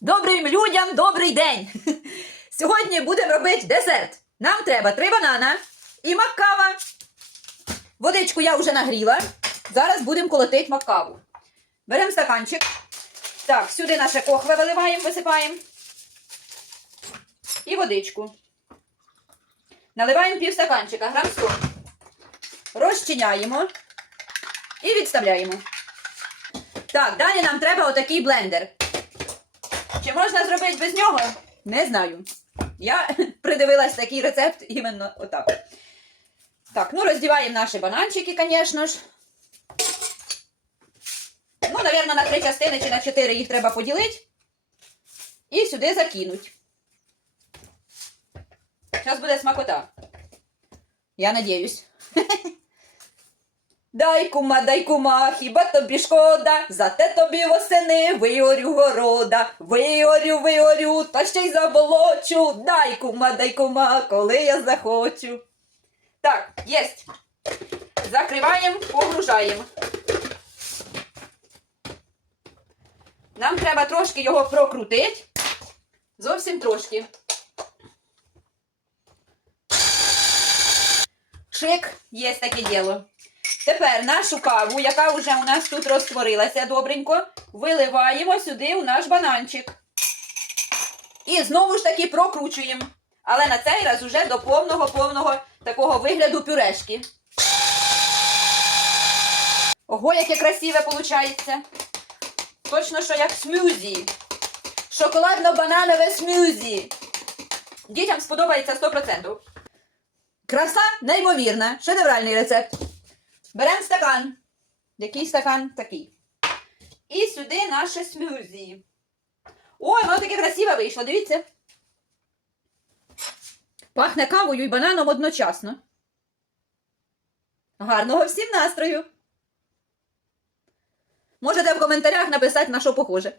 Добрим людям добрий день! Сьогодні будемо робити десерт. Нам треба три банана і маккава. Водичку я вже нагріла. Зараз будемо колотити маккаву. Беремо стаканчик. Так, сюди наше кохве виливаємо, висипаємо. І водичку. Наливаємо пів стаканчика, грам 100. Розчиняємо і відставляємо. Так, далі нам треба отакий блендер. Чи можна зробити без нього? Не знаю. Я придивилась такий рецепт іменно отак. Так, ну роздіваємо наші бананчики, звісно ж. Ну, напевно, на три частини чи на чотири їх треба поділити. І сюди закинуть. Зараз буде смакота. Я надіюсь. Дай кума, дай кума, хіба тобі шкода, зате тобі восени виорю города, виорю, виорю, та ще й заболочу. Дай кума, дай кума, коли я захочу. Так, єсть. Закриваємо, погружаємо. Нам треба трошки його прокрутити. Зовсім трошки. Шик, є таке діло. Тепер нашу каву, яка вже у нас тут розтворилася добренько, виливаємо сюди у наш бананчик. І знову ж таки прокручуємо. Але на цей раз уже до повного-повного такого вигляду пюрешки. Ого, яке красиве виходить. Точно, що як смюзі. Шоколадно-бананове смюзі. Дітям сподобається 100%. Краса неймовірна. Шедевральний рецепт. Беремо стакан. Який стакан? Такий. І сюди наше смюзі. Ой, воно таке красиве вийшло, дивіться. Пахне кавою і бананом одночасно. Гарного всім настрою! Можете в коментарях написати, на що похоже.